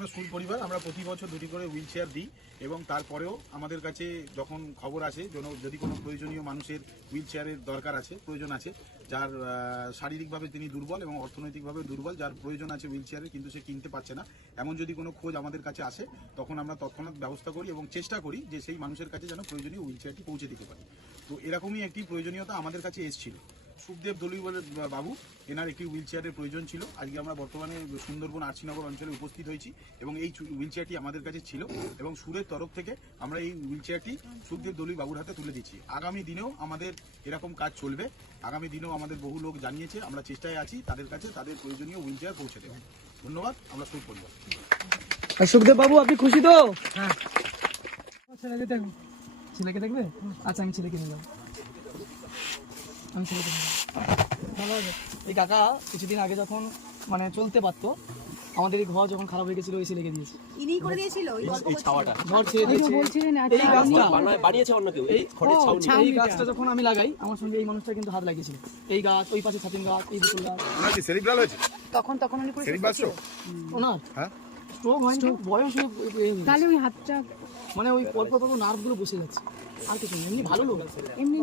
আমরা স্কুল পরিবার, আমরা প্রতি বছর 2টি করে হুইল চেয়ার দিই এবং তারপরেও আমাদের কাছে যখন খবর আসে যদি কোনো প্রয়োজনীয় মানুষের হুইল চেয়ারের দরকার আছে, প্রয়োজন আছে, যার শারীরিকভাবে তিনি দুর্বল এবং অর্থনৈতিকভাবে দুর্বল, যার প্রয়োজন আছে হুইল চেয়ারের কিন্তু সে কিনতে পারছে না, এমন যদি কোনো খোঁজ আমাদের কাছে আসে তখন আমরা তৎক্ষণাৎ ব্যবস্থা করি এবং চেষ্টা করি যে সেই মানুষের কাছে যেন প্রয়োজনীয় হুইল চেয়ারটি পৌঁছে দিতে পারি। তো এরকমই একটি প্রয়োজনীয়তা আমাদের কাছে এসেছিল। সুখদেব দলুই বলে বাবু, এনার একটি হুইল চেয়ারের প্রয়োজন ছিল। আজকে আমরা বর্তমানে সুন্দরবন আরসিনগর অঞ্চলে উপস্থিত হয়েছি এবং এই হুইল চেয়ারটি আমাদের কাছে ছিল এবং সুরের তরফ থেকে আমরা এই হুইল চেয়ারটি সুখদেব দলুই বাবুর হাতে তুলে দিচ্ছি। আগামী দিনেও আমাদের এরকম কাজ চলবে। আগামী দিনেও আমাদের বহু লোক জানিয়েছে, আমরা চেষ্টায় আছি তাদের কাছে তাদের প্রয়োজনীয় হুইল চেয়ার পৌঁছে দেব। ধন্যবাদ। আমরা সুখ পরিবার। সুখদেব বাবু, আপনি খুশি তো? হ্যাঁ। ছেলেকে দেখবে? আচ্ছা, আমি ছেলেকে নিয়ে যাবো। ভালো হবে। এই কাকা কিছুদিন আগে যখন মানে চলতে পারতো, আমাদের এই ঘর যখন খারাপ হয়ে গেছিল, এসে লেগে দিয়েছে। ইনি করে দিয়েছিল এই ছাওয়াটা ঝড় ছেড়ে দিয়েছে। এই গাছটা বাড়িয়েছে অন্য কেউ, এই খড়ের ছাউনি। এই গাছটা যখন আমি লাগাই, আমার সঙ্গে এই মানুষটা কিন্তু হাত লাগিয়েছিল। এই গাছ, ওই পাশে ছাতিম গাছ, এই দুটো গাছ। ওনার কি সেরিব্রাল হয়েছে? তখন উনি করে সেরিব্রাল স্ট্রোক? ওনার হ্যাঁ, স্ট্রোক হয়নি, বয়স তাহলে ওই হাতটা মানে ওই অল্প নার্ভ গুলো বসে যাচ্ছে, আর কিছু না। এমনি ভালো লোক। এমনি